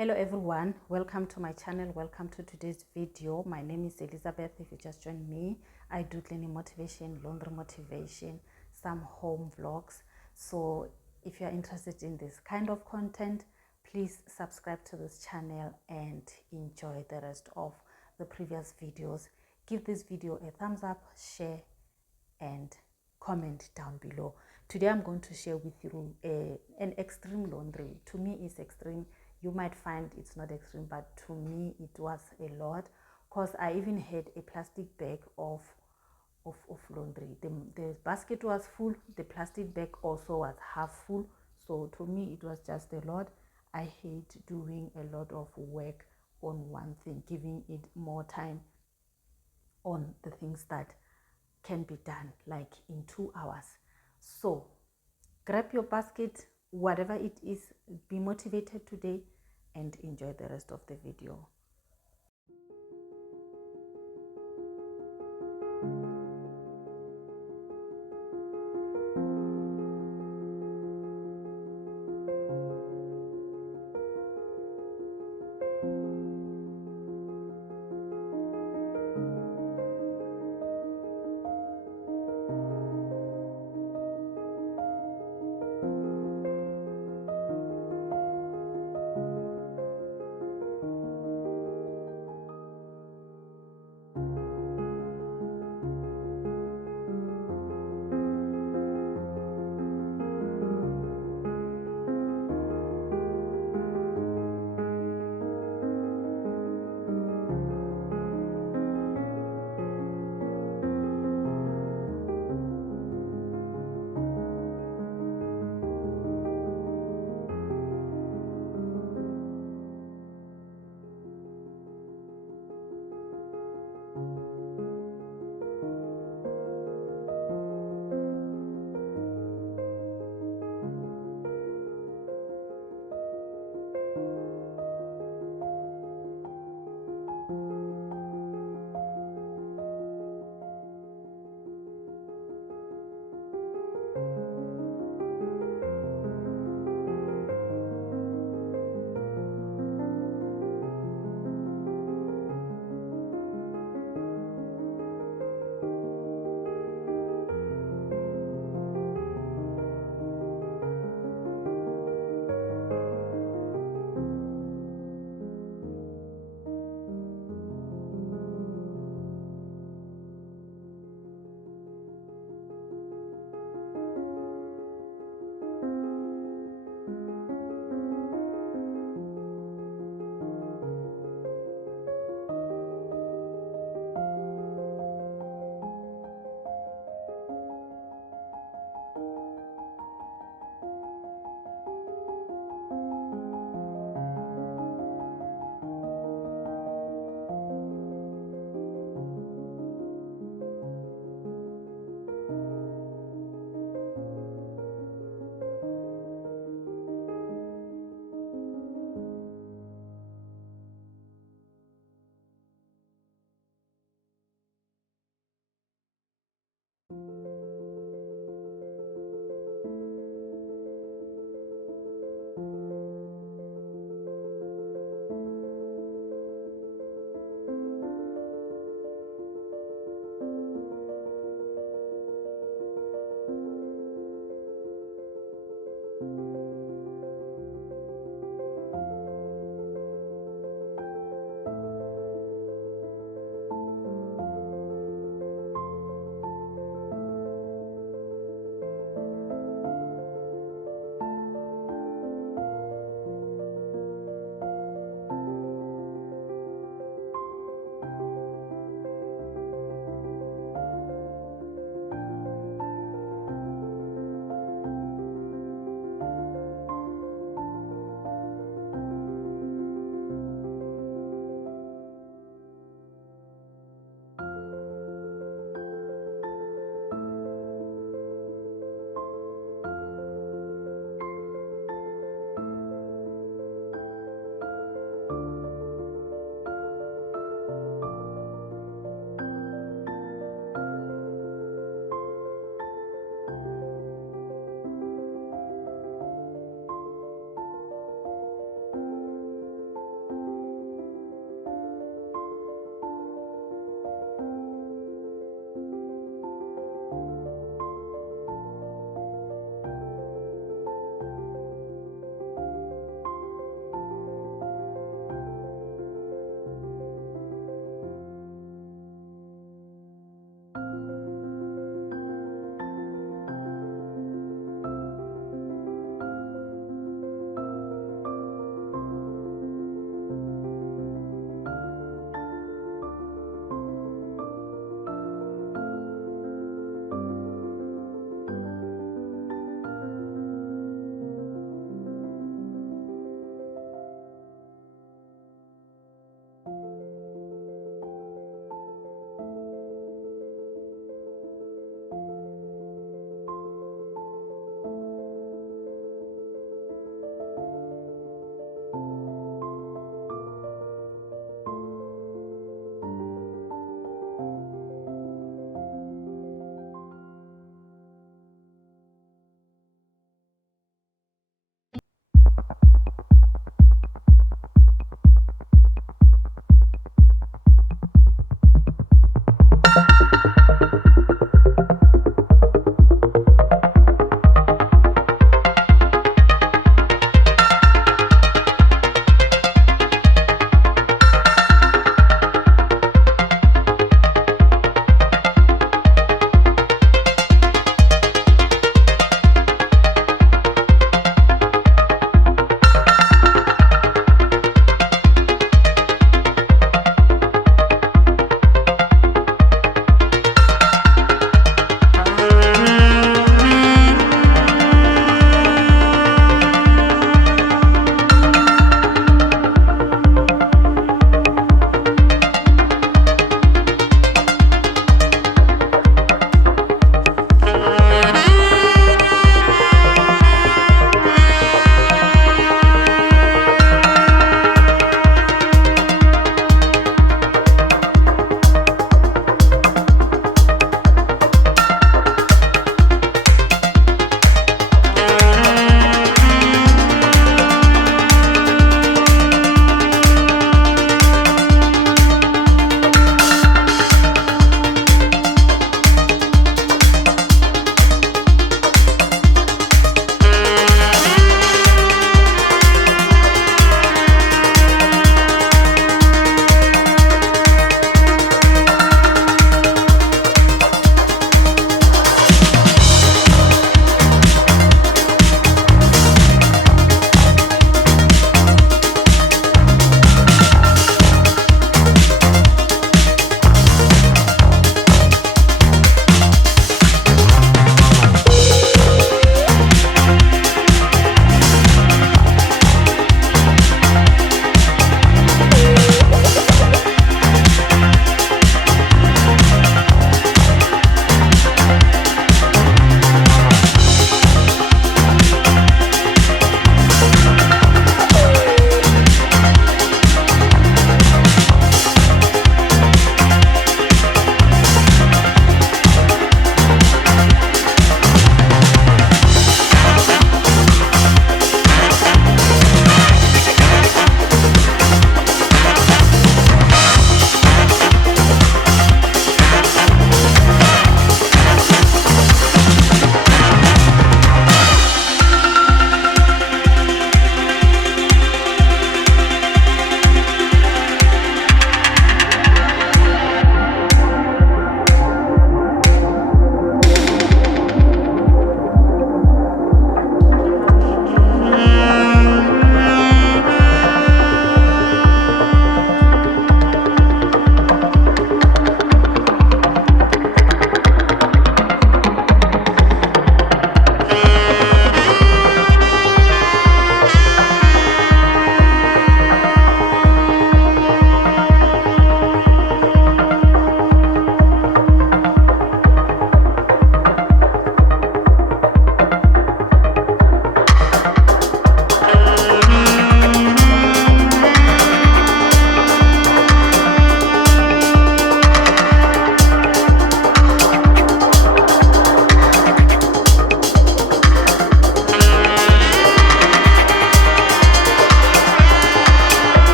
Hello everyone, welcome to my channel. Welcome to today's video. My name is Elizabeth. If you just joined me, I do cleaning motivation, laundry motivation, some home vlogs. So if you're interested in this kind of content, please subscribe to this channel and enjoy the rest of the previous videos. Give this video a thumbs up, share, and comment down below. Today I'm going to share with you an extreme laundry. To me it's extreme. You might find it's not extreme, but to me it was a lot, because I even had a plastic bag of laundry. The basket was full, the plastic bag also was half full. So to me it was just a lot. I hate doing a lot of work on one thing, giving it more time on the things that can be done like in 2 hours. So grab your basket, whatever it is, be motivated today and enjoy the rest of the video.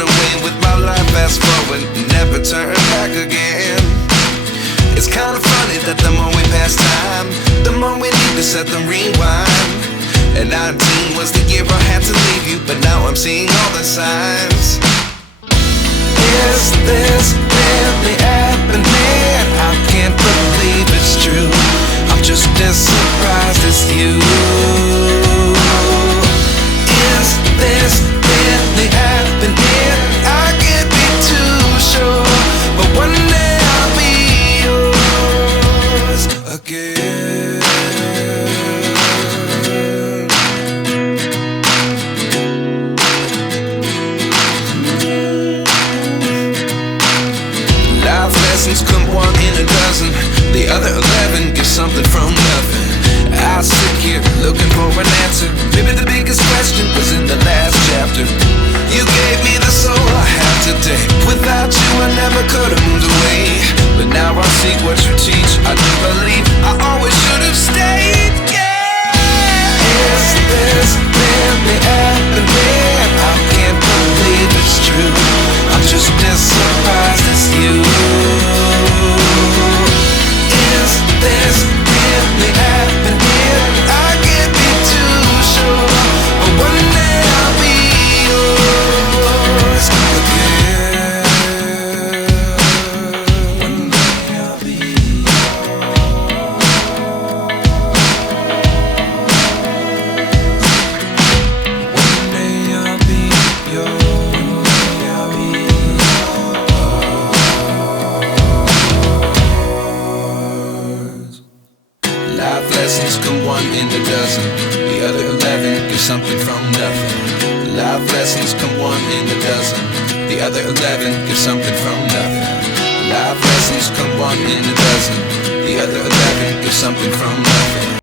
away with my life, fast forward, never turn back again. It's kind of funny that the more we pass time, the more we need to set the rewind. And 19 was the year I had to leave you, but now I'm seeing all the signs. Is this really happening? I can't believe it's true. I'm just as surprised as you. Is this really happening? I can't be too sure, but one day I'll be yours again. Life lessons come one in a dozen, the other 11 get something from nothing. I sit here looking for an answer. Maybe the biggest question was in the last chapter. You gave me the soul I have today. Without you I never could have moved away, but now I see what you teach. I do believe I always should have stayed. Yeah. Is this really happening? I can't believe it's true. I'm just as surprised as you. Is this really happening? I can't be too sure, but one day I'll be yours again. One day I'll be yours. One day I'll be yours. One day I'll be yours. Life lessons come one in a dozen, the other 11 give something from nothing. Life lessons come one in a dozen, the other 11 give something from nothing. Life lessons come one in a dozen, the other 11 give something from nothing.